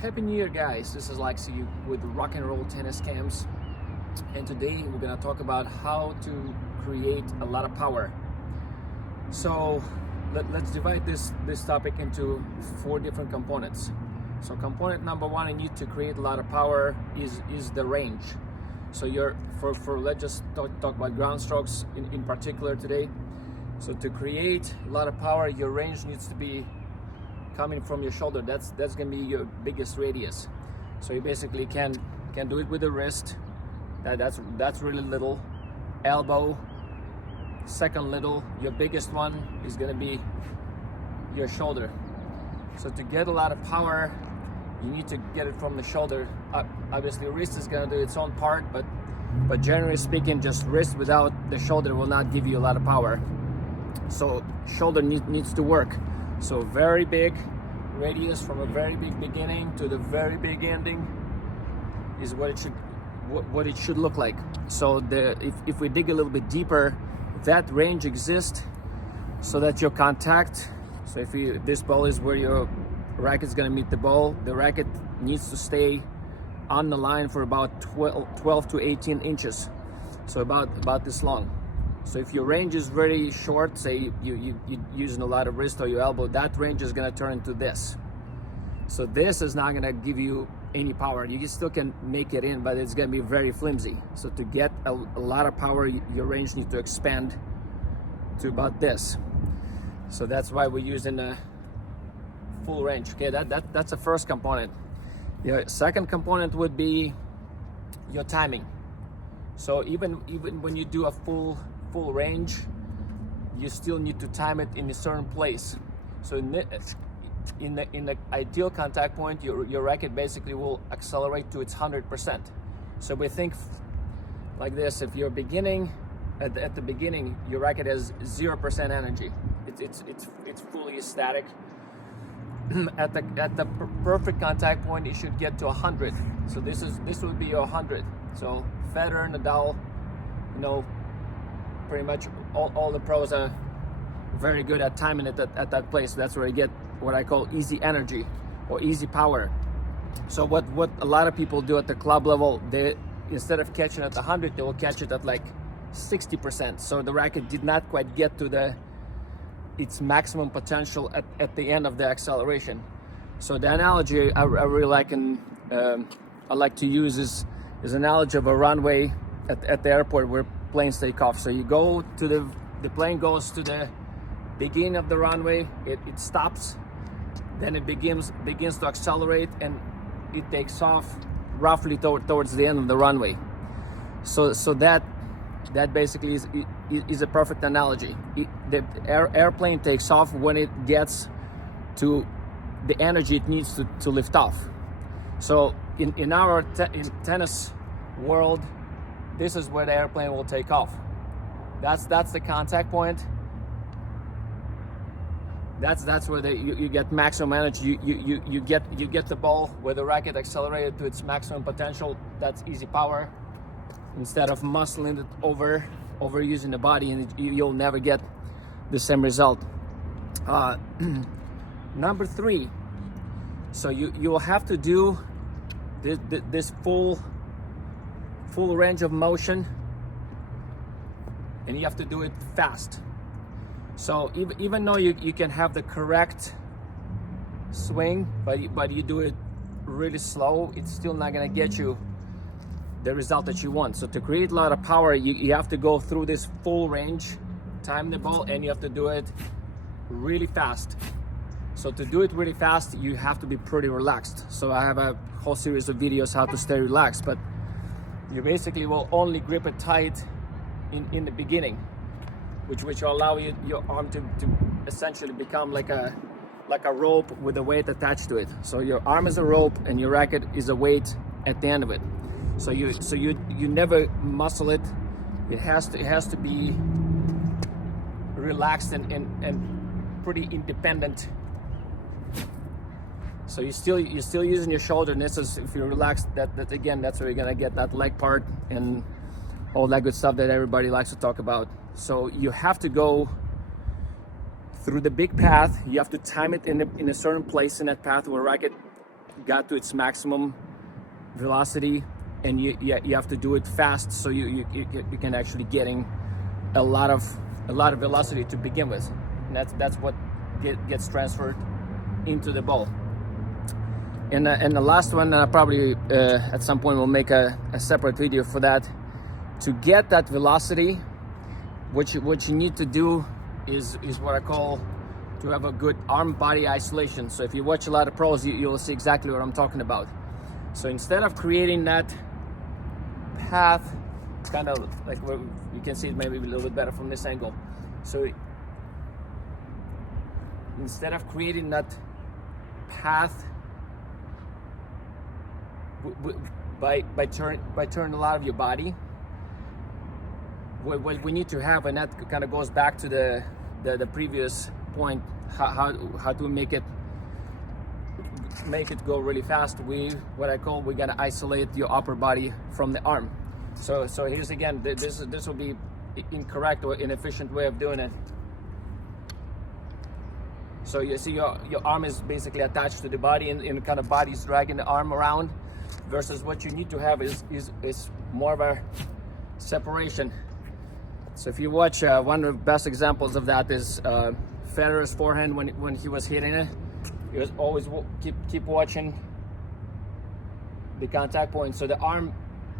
Happy New Year, guys. This is Lexi with Rock and Roll Tennis Camps, and today we're gonna talk about how to create a lot of power. So let's divide this topic into 4 different components. So component number 1, you need to create a lot of power is the range. So let's just talk about ground strokes in particular today. So to create a lot of power, your range needs to be coming from your shoulder. That's gonna be your biggest radius. So you basically can do it with the wrist. That's really little. Elbow, second little. Your biggest one is gonna be your shoulder. So to get a lot of power, you need to get it from the shoulder. Obviously, wrist is gonna do its own part, but generally speaking, just wrist without the shoulder will not give you a lot of power. So shoulder needs to work. So very big radius from a very big beginning to the very big ending is what it should look like. So if we dig a little bit deeper, that range exists so that your contact, so if this ball is where your racket is going to meet the ball, the racket needs to stay on the line for about 12 to 18 inches, so about this long. So if your range is very short, say you're using a lot of wrist or your elbow, that range is gonna turn into this. So this is not gonna give you any power. You still can make it in, but it's gonna be very flimsy. So to get a lot of power, your range needs to expand to about this. So that's why we're using a full range. Okay, that's the first component. The second component would be your timing. So even when you do a full range, you still need to time it in a certain place. So in the ideal contact point, your racket basically will accelerate to its 100%. So we think like this: if you're beginning at the beginning, your racket has 0% energy. It's fully static. At the perfect contact point, it should get to 100. So this would be your 100. So Federer, Nadal, pretty much all the pros are very good at timing it at that place. That's where you get what I call easy energy or easy power. So what a lot of people do at the club level, they instead of catching at 100, they will catch it at like 60%. So the racket did not quite get to its maximum potential at the end of the acceleration. So the analogy I really like and I like to use is analogy of a runway at the airport where planes take off. So you go to the plane goes to the beginning of the runway, it stops, then it begins to accelerate, and it takes off roughly towards the end of the runway. So that basically is a perfect analogy. The airplane takes off when it gets to the energy it needs to lift off. So in our tennis world, this is where the airplane will take off. That's the contact point. That's where you get maximum energy. You get the ball where the racket accelerated to its maximum potential. That's easy power. Instead of muscling it over using the body, and you'll never get the same result. Number 3. So you will have to do this full range of motion, and you have to do it fast. So even though you can have the correct swing, but you do it really slow, it's still not gonna get you the result that you want. So to create a lot of power, you have to go through this full range, time the ball, and you have to do it really fast. So to do it really fast, you have to be pretty relaxed. So I have a whole series of videos how to stay relaxed, but you basically will only grip it tight in the beginning, which will allow your arm to essentially become like a rope with a weight attached to it. So your arm is a rope and your racket is a weight at the end of it. So you never muscle it. It has to be relaxed and pretty independent. So you're still using your shoulder, and this is, if you're relaxed, that again, that's where you're gonna get that leg part and all that good stuff that everybody likes to talk about. So you have to go through the big path. You have to time it in a certain place in that path where racket got to its maximum velocity, and you have to do it fast, so you can actually getting a lot of velocity to begin with, and that's what gets transferred into the ball. And the last one, probably at some point we'll make a separate video for that. To get that velocity, what you need to do is what I call to have a good arm body isolation. So if you watch a lot of pros, you'll see exactly what I'm talking about. So instead of creating that path, it's kind of like where you can see it maybe a little bit better from this angle. So instead of creating that path by turning a lot of your body, what we need to have, and that kind of goes back to the previous point, how to make it go really fast. We're gonna isolate your upper body from the arm. So here's again, this will be incorrect or inefficient way of doing it. So you see your arm is basically attached to the body, and kind of body's dragging the arm around, versus what you need to have is more of a separation. So if you watch, one of the best examples of that is Federer's forehand when he was hitting it. He was always keep watching the contact point, so the arm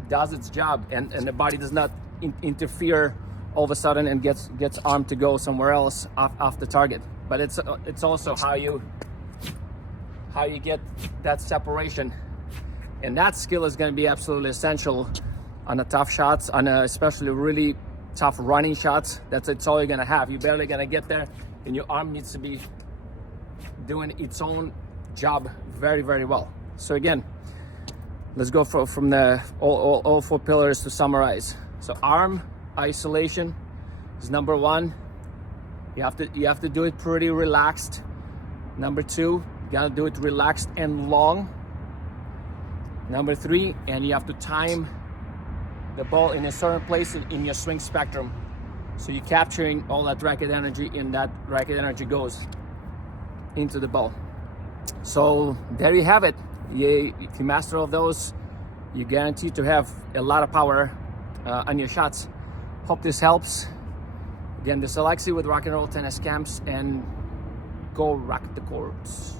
does its job, and the body does not interfere all of a sudden and gets arm to go somewhere else off the target. But it's also how you get that separation, and that skill is going to be absolutely essential on the tough shots, on especially really tough running shots. It's all you're going to have. You're barely going to get there, and your arm needs to be doing its own job very, very well. So again, let's go from the all four pillars to summarize. So arm isolation is number one. You have to do it pretty relaxed. Number two, you gotta do it relaxed and long. Number three, and you have to time the ball in a certain place in your swing spectrum, so you're capturing all that racket energy, and that racket energy goes into the ball. So there you have it. If you master all of those, you're guaranteed to have a lot of power on your shots. Hope this helps. Again, this is Alexi with Rock and Roll Tennis Camps, and go rock the courts.